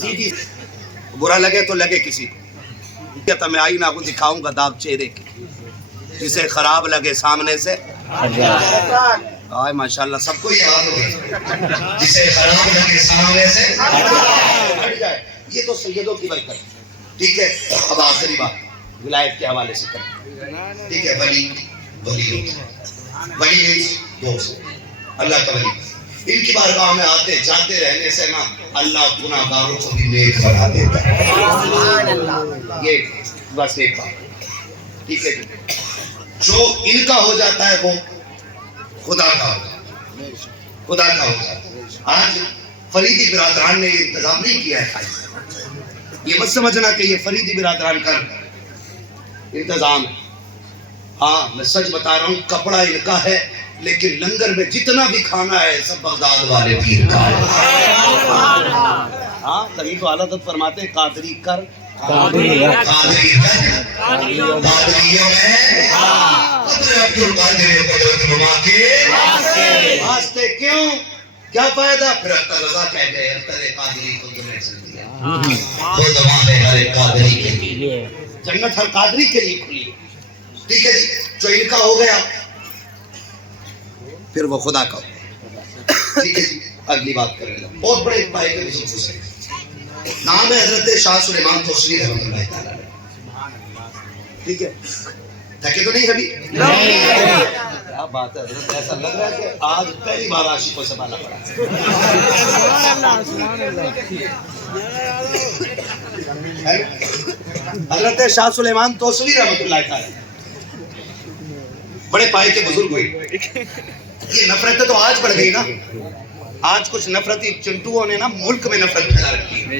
سیدھی برا لگے تو لگے کسی کو، میں آئینہ کو دکھاؤں گا داغ چہرے کی، جسے خراب لگے سامنے سے آئے ماشاءاللہ سب کو یہ بات ہوگی، جسے خراب لگے سامنے سے ہٹ جائے۔ یہ تو سیدوں کی برکت، ٹھیک ہے۔ اب آخری بات ولایت کے حوالے سے کریں، ٹھیک ہے۔ ولی میری دوست اللہ کا ولی، ان کی بارگاہ میں آتے جاتے رہنے سے نا اللہ گناہ گاروں کو بھی نیک بنا دیتا ہے۔ یہ بس ایک بات، ٹھیک ہے۔ جو ان کا ہو جاتا ہے وہ خدا کا ہوتا ہے، خدا کا ہوتا ہے۔ آج فریدی برادران نے یہ انتظام نہیں کیا ہے، یہ مت سمجھنا کہ یہ فریدی برادران کا انتظام ہے۔ ہاں میں سچ بتا رہا ہوں، کپڑا ان کا ہے، لیکن لنگر میں جتنا بھی کھانا ہے سب بغداد والے پیر کا ہے۔ ہاں تبھی تو اعلیٰ حضرت فرماتے ہیں قادری کر قادریوں واسطے کیوں کیا فائدہ؟ پھر اختر رضا کہہ گئے اختر قادری کو دنیا سے دیا، وہ زمان ہے ہر قادری کے لیے، جنت ہر قادری کے لیے کھلی ہے، ٹھیک ہے جی۔ جو ان کا ہو گیا پھر وہ خدا کا ہو، ٹھیک ہے جی۔ اگلی بات کریں گے، بہت بڑے پائے کے خصوص ہے، نام ہے حضرت شاہ سلیمان توسری رحمۃ اللہ تعالیٰ، ٹھیک ہے۔ تھکے تو نہیں ابھی؟ کیا بات ہے حضرت، ایسا لگ رہا ہے کہ آج پہلی بار عاشقوں سے بالا پڑا۔ حضرت شاہ سلیمان توسری رحمۃ اللہ تعالیٰ بڑے پائے کے بزرگ ہوئے۔ یہ نفرتیں تو آج بڑھ گئی نا، آج کچھ نفرتی چنٹوؤں نے نا ملک میں نفرت پھیلا رکھی ہے،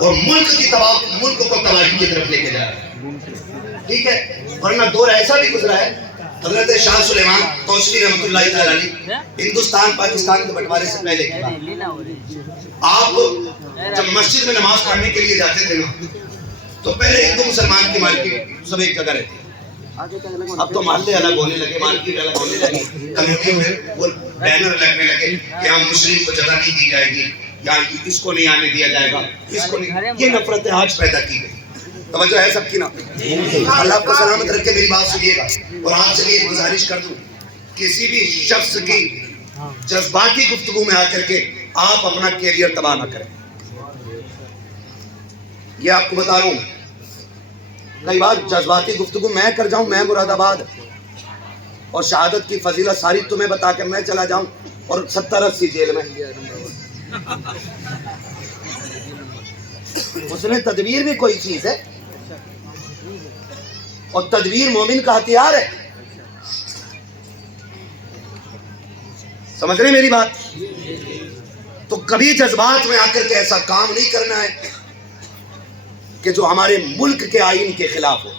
اور ملک کو تباہی کی طرف لے کے جا رہا ہے، ٹھیک ہے۔ ورنہ دور ایسا بھی گزرا ہے، حضرت شاہ سلیمان توسری رحمۃ اللہ تعالیٰ علیہ ہندوستان پاکستان کے بٹوارے سے پہلے کی بات، آپ جب مسجد میں نماز پڑھنے کے لیے جاتے تھے نا تو پہلے ہندو مسلمان کی مارکیٹ سب ایک جگہ رہتی، اب تو محلے الگ ہونے لگے، مارکیٹ الگ ہونے لگی، کمیونٹی میں وہ بینر لگنے لگے کہ ہم مسلم کو جگہ نہیں دی جائے گی، یا اس کو نہیں آنے دیا جائے گا، اس کو نہیں۔ یہ نفرتیں آج پیدا کی گئی، توجہ ہے سب کی نا؟ اللہ آپ کو سلامت رکھے، میری بات سنیے گا، اور آپ سے یہ گزارش کر دوں، کسی بھی شخص کی جذباتی گفتگو میں آ کر کے آپ اپنا کیریئر تباہ نہ کریں۔ یہ آپ کو بتا رہا ہوں، کئی بار جذباتی گفتگو میں کر جاؤں، میں مراد آباد، اور شہادت کی فضیلت ساری تمہیں بتا کے میں چلا جاؤں اور 70-80 جیل میں۔ اس نے تدبیر بھی کوئی چیز ہے، اور تدبیر مومن کا ہتھیار ہے، سمجھ رہے میری بات؟ تو کبھی جذبات میں آ کر کے ایسا کام نہیں کرنا ہے کہ جو ہمارے ملک کے آئین کے خلاف ہو۔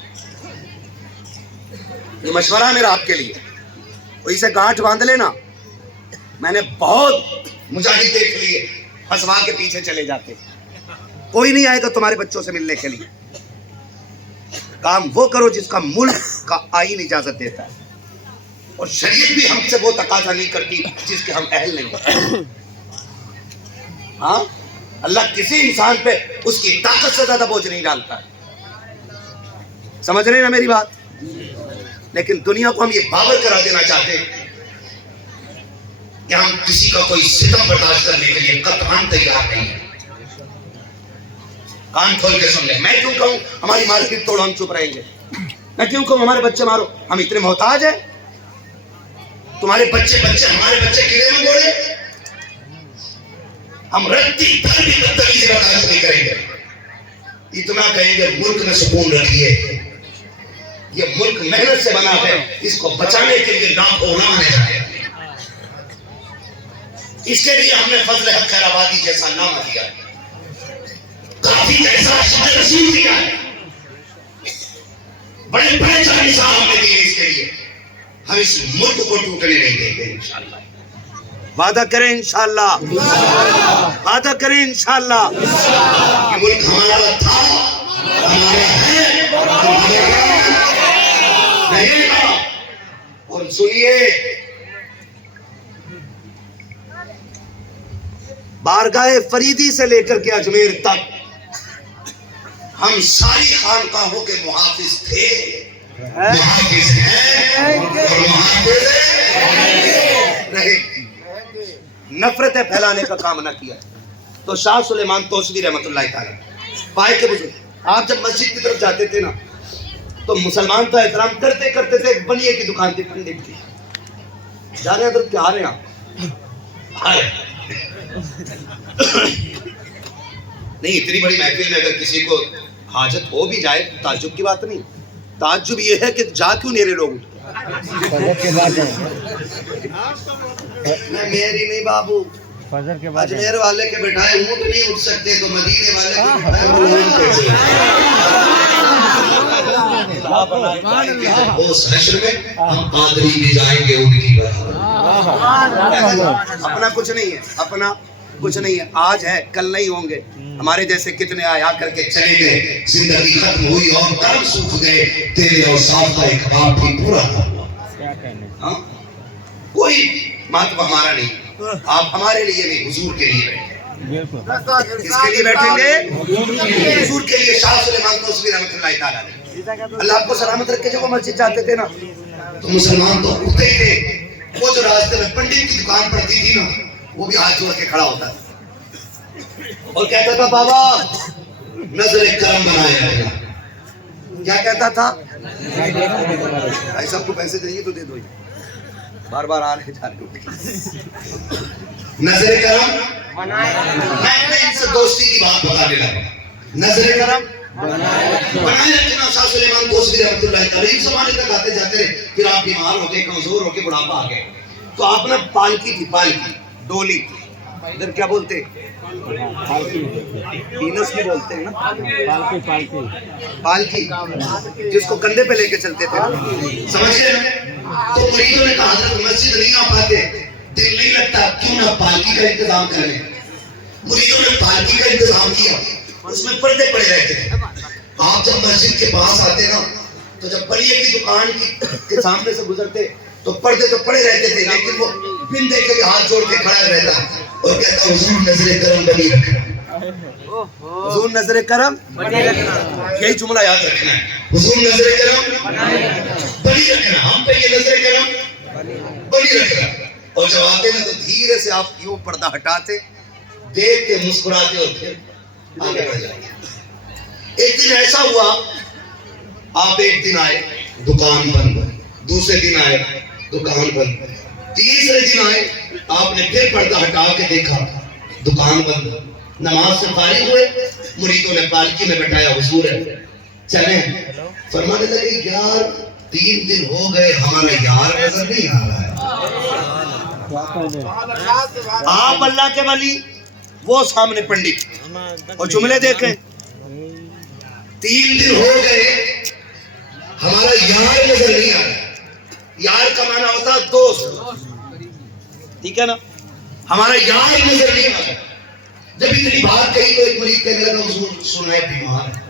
یہ مشورہ میرا آپ کے لیے، کوئی سے گانٹھ باندھ لینا، میں نے بہت مجاہد دیکھ لیے پھنسوا کے پیچھے چلے جاتے، کوئی نہیں آئے گا تمہارے بچوں سے ملنے کے لیے۔ کام وہ کرو جس کا ملک کا آئین اجازت دیتا ہے، اور شریعت بھی ہم سے وہ تقاضا نہیں کرتی جس کے ہم اہل نہیں ہوتے۔ ہاں اللہ کسی انسان پہ اس کی طاقت سے زیادہ بوجھ نہیں ڈالتا ہے، سمجھ رہے ہیں نا میری بات؟ لیکن دنیا کو ہم یہ باور کرا دینا چاہتے ہیں کہ ہم کسی کا کوئی ستم برداشت کرنے کے لیے قطعاً تیار نہیں ہیں۔ کان کھول کے سن لیں، میں کیوں کہوں ہماری مارکیٹ توڑو ہم چپ رہیں گے؟ میں کیوں کہوں ہمارے بچے مارو ہم اتنے محتاج ہیں؟ تمہارے بچے ہمارے بچے کیڑے میں بولے، ہم رتی بھر بھی بدتمیزی برداشت نہیں کریں گے۔ اتنا کہیں گے ملک میں سکون رکھیے، یہ ملک محنت سے بنا ہے، اس کو بچانے کے لیے نام علماء نے جائے، اس کے لیے ہم نے فضل حق خیر آبادی جیسا نام دیا، کافی جیسا شاہ رسول دیا ہے، بڑے بڑے نظام ہم نے دیے، اس کے لیے ہم اس ملک کو ٹوٹنے نہیں دیں گے انشاءاللہ۔ وعدہ کریں انشاءاللہ، وعدہ کریں انشاءاللہ، یہ ملک ہمارا تھا، ہمارا ہے، اور سنیے بارگاہ فریدی سے لے کر کے اجمیر تک ہم ساری خانقاہوں کے محافظ تھے، محافظ ہیں اور محافظ رہے۔ نفرتیں پھیلانے کا کام نہ کیا۔ تو شاہ سلیمان توسوی رحمۃ اللہ تعالی پائے کے بزرگ، آپ جب مسجد کی طرف جاتے تھے نا تو مسلمان تو احترام کرتے کرتے تھے، ایک بنیے کی دکان تھی پنڈت کی، جا رہے ہیں ادھر کیا آ رہے ہیں آپ؟ نہیں، اتنی بڑی محفل میں اگر کسی کو حاجت ہو بھی جائے تو تعجب کی بات نہیں، تعجب یہ ہے کہ جا کیوں نہیں رہے لوگ؟ میری نہیں بابو، اجمیر والے کے بٹھائے اونٹ نہیں اٹھ سکتے تو مدینے والے کے بٹھائے اس حشر میں ہم قادری بھی جائیں گے ان کی برابر۔ اپنا کچھ نہیں ہے، اپنا کچھ نہیں ہے، آج ہے کل نہیں ہوں گے۔ ہمارے جیسے کتنے آیا کر کے چلے گئے، زندگی ختم ہوئی اور کرم سوکھ گئے، تیرے اور ساتھ کا ایک آپ بھی پورا نہ ہوا۔ کوئی ماتم ہمارا نہیں، آپ ہمارے لیے نہیں، حضور کے لیے بیٹھے۔ کس کے لیے بیٹھیں گے؟ حضور کے لیے۔ شاہ سلیمان توسوی رحمۃ اللہ تعالیٰ نے، اللہ آپ کو سلامت رکھے، جب وہ مسجد جاتے تھے نا تو مسلمان تو اٹھتے تھے، وہ جو راستے میں پنڈت کی دکان پڑتی تھی نا وہ بھی ہاتھ جوڑ کے کھڑا ہوتا تھا اور کہتا تھا بابا نظر کرم بنایا گیا۔ کیا کہتا تھا؟ بھائی صاحب کو پیسے چاہیے تو دے دو، بار بار آ رہے جا رہے۔ نظر کرم، میں ان سے دوستی کی بات بتانے لگا۔ نظر کرم بنائے رکھنا۔ شاہ سلیمان توسوی رحمۃ اللہ تعالیٰ اس زمانے تک آتے جاتے رہے، پھر آپ بیمار ہو گئے، کمزور ہو کے بڑھاپا آ گئے تو آپ نے پالکی تھی، پالکی ڈولی، ادھر کیا بولتے پینس بھی بولتے ہیں نا، پالکی جس کو کندھے پہ لے کے چلتے تھے، سمجھ گئے؟ تو مریدوں نے کہا حضرت مسجد نہیں آ پاتے، دل نہیں لگتا، کیوں نہ پالکی کا انتظام کریں۔ مریدوں نے پالکی کا انتظام کیا، اس میں پردے پڑے رہتے تھے۔ آپ جب مسجد کے پاس آتے نا تو جب بڑیے کی دکان کے سامنے سے گزرتے تو پردے تو پڑے رہتے تھے، لیکن وہ بن دے کے بھی ہاتھ جوڑ کے کھڑا رہتا اور کہتا حضور نظر کرم بنی رکھنا، حضور نظر کرم بنی رکھنا۔ یہی جملہ یاد رکھنا ہے، حضور نظر کرم بنی رکھنا، ہم پہ یہ نظر کرم بنی رکھنا۔ اور جب آتے نا تو دھیرے سے آپ یوں پردہ ہٹاتے، دیکھ کے مسکراتے اور پھر آگے بڑھ جاتے۔ ایک دن ایسا ہوا، آپ ایک دن آئے دکان بند، دوسرے دن آئے دکان بند، تیسرے دن آئے آپ نے پھر پردہ ہٹا کے دیکھا دکان بند۔ نماز سے فارغ ہوئے، مریدوں نے پالکی میں بٹھایا، حضور ہے چلیں۔ فرمانے لگے یار 3 دن ہو گئے ہمارا یار نظر نہیں آ رہا ہے۔ آپ اللہ کے ولی، وہ سامنے پنڈت، اور جملے دیکھیں 3 دن ہو گئے ہمارا یار نظر نہیں آ رہا۔ یار کا معنی ہوتا ہے دوست، ٹھیک ہے نا؟ ہمارا یار نظر نہیں آ رہا۔ جب اتنی بات کہی تو ایک مریض کہنے لگا حضور سنائے بیمار ہے،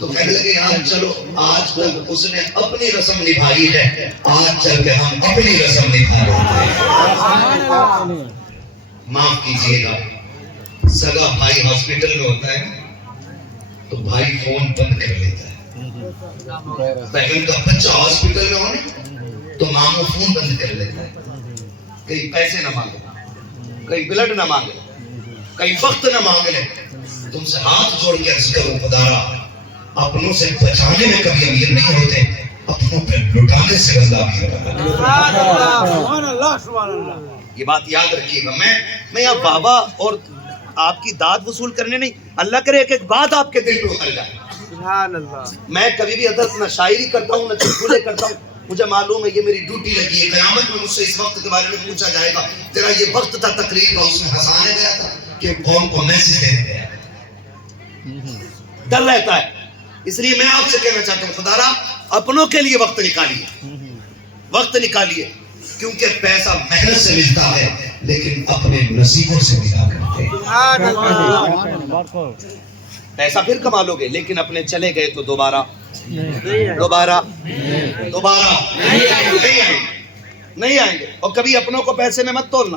تو کہنے لگے یار چلو آج کل اس نے اپنی رسم نبھائی ہے، آج چل کے ہم اپنی رسم نبھا رہے ہیں۔ معاف کیجئے گا، سگا بھائی ہاسپٹل میں ہوتا ہے تو بھائی فون بند کر لیتا ہے، بہن کا بچہ ہاسپٹل میں ہونے تو ماموں فون بند کر لیتا ہے۔ کہیں پیسے نہ مانگے، کہیں بلڈ نہ مانگے، کہیں وقت نہ مانگ لے، تم سے ہاتھ جوڑ کے عرض کرو خدارا اپنوں سے بچانے میں کبھی امیر نہیں ہوتے، اپنوں پہ لٹانے سے بندہ امیر ہوتا ہے۔ یہ بات یاد رکھیے گا، میں یہاں بابا اور آپ کی داد وصول کرنے نہیں، اللہ کرے ایک ایک بات آپ کے دل پہ اتر جائے۔ میں کبھی بھی حضرت نہ شاعری کرتا ہوں نہ چٹکلے کرتا ہوں، مجھے معلوم ہے یہ میری ڈیوٹی لگی ہے۔ قیامت میں مجھ سے اس وقت کے بارے میں پوچھا جائے گا تیرا یہ وقت تھا تقریر کا، اس میں ہنسانے گیا تھا کہ قوم کو میسج دینے گیا؟ ڈر رہتا ہے۔ اس لیے میں آپ سے کہنا چاہتا ہوں خدارا اپنوں کے لیے وقت نکالیے، وقت نکالیے، کیونکہ پیسہ محنت سے ملتا ہے لیکن اپنے نصیبوں سے ملا کرتے ہیں۔ پیسہ پھر کما لو گے لیکن اپنے چلے گئے تو دوبارہ نہیں آئیں گے۔ اور کبھی اپنوں کو پیسے میں مت تولنا،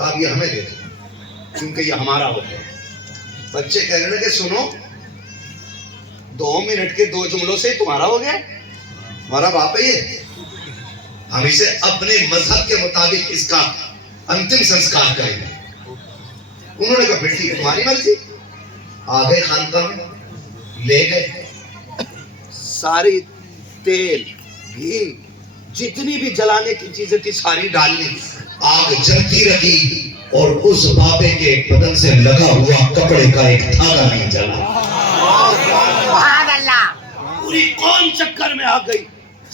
کہا اب یہ ہمیں دے دو کیونکہ یہ ہمارا ہو گیا. بچے کہنے لگے سنو 2 منٹ کے 2 جملوں سے تمہارا ہو گیا, ہمارا باپ ہے یہ, ہم اسے اپنے مذہب کے مطابق اس کا انتم سنسکار کریں گے. انہوں نے کہا پھر ٹھیک ہے تمہاری مرضی. آ گئے خانقاہ میں, لے گئے ساری تیل گھی جتنی بھی جلانے کی چیزیں تھی ساری ڈال لی, آگ جلتی رہی اور اس بابے کے بدن سے لگا ہوا کپڑے کا ایک دھاگا نہیں جلا. پوری قوم چکر میں آ گئی,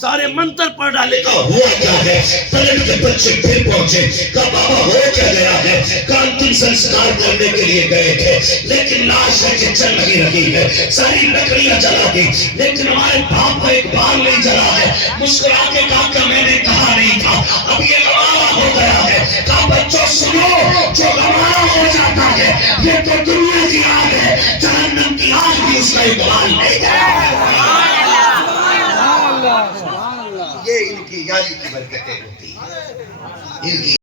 سارے منتر پڑھ ڈالے. کا ہوا کیا ہے؟ پلٹ کے بچے پھر پہنچے. کا بابا ہو کیا گیا ہے؟ کا انتم سنسکار کرنے کے لیے گئے تھے لیکن لاش ہے کہ چل نہیں رہی ہے, ساری لکڑیاں جلا دی لیکن ہمارے باپ کو ایک بال نہیں جلا ہے. مسکرا کے کہا کہ میں نے کہا نہیں تھا, اب یہ گوارا ہو گیا ہے. کہا بچوں سنو, جو گوارا ہو جاتا ہے یہ تو دنیا کی آگ ہے, جہنم کی آگ بھی اس کا اقبال نہیں ہے. یہ ان کی یاری کی برکتیں ہوتی ہیں. ان کی